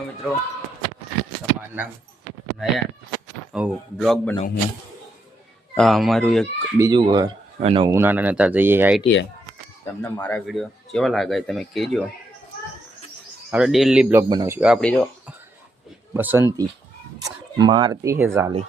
મિત્રો તમારું નામ નયન બ્લોગ બનાવું હું અમારું એક બીજું ઘર અને ઉનાળાને ત્યાં જઈએ આઈટીઆઈ તમને મારા વિડીયો કેવા લાગે તમે કહેજો આપણે ડેલી બ્લોગ બનાવશું આપણી જો બસંતી મારતી હે ઝાલી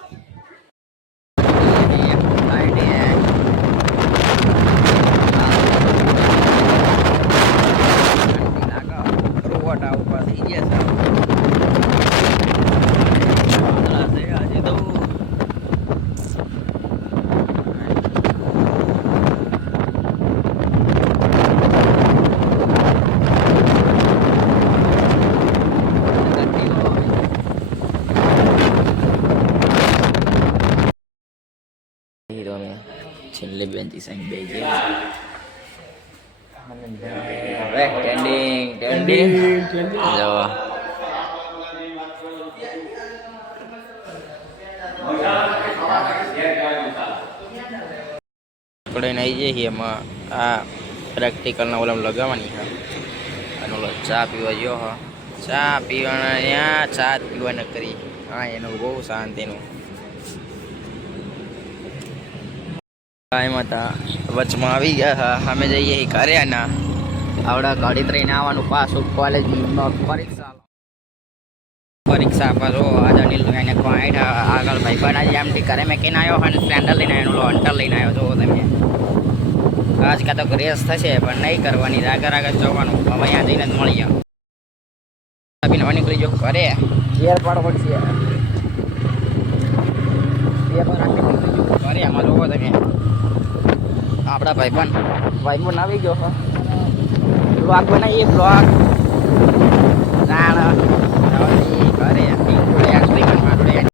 છેલ્લે બેન્ચી સાઈડ બે હવે ટ્રેન્ડિંગ જો આપણે આવી જઈએ એમાં આ પ્રેક્ટિકલના ઓલામ લગાવવાની હા અને ઓલો ચા પીવા ગયો હા ચા પીવાના ત્યાં ચા પીવાના કરી હા એનું બહુ શાંતિનું એમાં હતા વચમાં આવી ગયા હા અમે જઈએ ઘરે ના આવડા ગાડી ટ્રેન આવવાનું પાછું કોલેજ પરીક્ષા આપવા જો આજે નીલું એને આગળ ભાઈ બનાવી એમથી ઘરે મેં કેને આવ્યો અને સ્પ્લેન્ડર લઈને આવ્યો ઓલો હન્ટર લઈને આવ્યો જો તમે આજ કાં તો રેસ થશે પણ નહીં કરવાની આગળ આગળ જવાનું હવે અહીંયા જઈને જ મળી ગયા નીકળી જો ઘરે ઘેર પાડો પડશે ઘરે આમાં જોવો તમે આપણા ભાઈ પણ આવી ગયો બ્લોગ બનાવીએ બ્લોગ જાણ